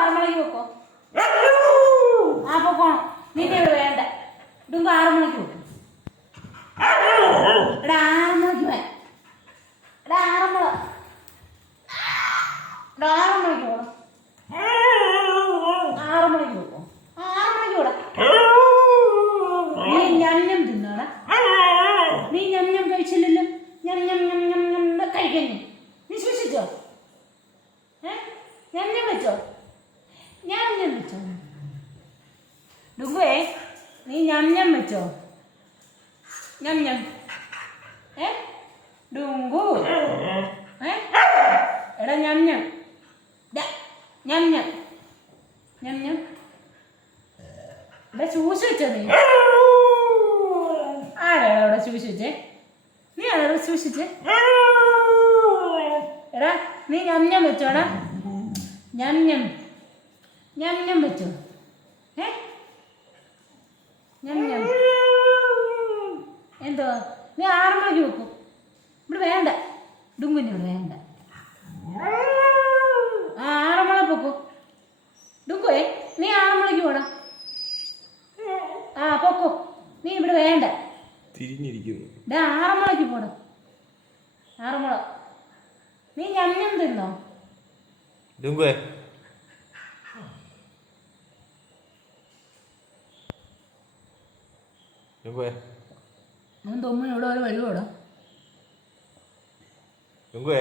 6 മണിക്ക് വെക്കോ. ആ പൊക്കോണം. നിന്നെ ഇവിടെ വേണ്ട. ഡുങ്കു 6 മണിക്ക് വെക്കും. എടാ 6 മണിക്ക് വേ. എടാ 6 മണിക്ക് പോകണം. 6 മണിക്ക് വെക്കോ. 6 മണിക്ക് കൂടാ. നീ ഞഞ്ഞം തിന്നോടാ. നീ ഞഞ്ഞം കഴിച്ചില്ലല്ലോ. ഞഞ്ഞം കഴിക്കുന്നു. നീ സൂക്ഷിച്ചോ. ഞഞ്ഞം വെച്ചോ. ഞഞ്ഞം വെച്ചോ. ഡുങ്കുവേ നീ ഞഞ്ഞം വെച്ചോ. ഞഞ്ഞം. ഡുങ്കു എടാ ഞഞ്ഞം. ഞഞ്ഞം ഞഞ്ഞം. ഇവിടെ ചൂസ് വെച്ചോ. നീ ആരാടാ അവിടെ ചൂസ് വെച്ചേ? നീ ആരാ ചൂസ് വെച്ചേ? എടാ നീ ഞഞ്ഞം വെച്ചോടാ. ഞഞ്ഞം ഞഞ്ഞം വെച്ചോ. ഞഞ്ഞം എന്തോ നീ 6 മണിക്ക് വെക്കും. ഇവിടെ വേണ്ട. ഡുങ്കുവിന് ഇവിടെ വേണ്ട. 6 മണി പൊക്കോ. ഡുങ്കുവേ നീ 6 മണിക്ക് പോടാ. ആ പൊക്കോ. നീ ഇവിടെ വേണ്ട. തിരിഞ്ഞിരിക്കുന്നു. 6 മണിക്ക് പോടാ. 6 മണി. നീ ഞഞ്ഞം തിന്നോ. ഡുങ്കുവേ ഡുങ്കുവേ ഞാൻ തൊമ്മിന് ഇവിടെ വരെ വരുവോടാ. ഡുങ്കുവേ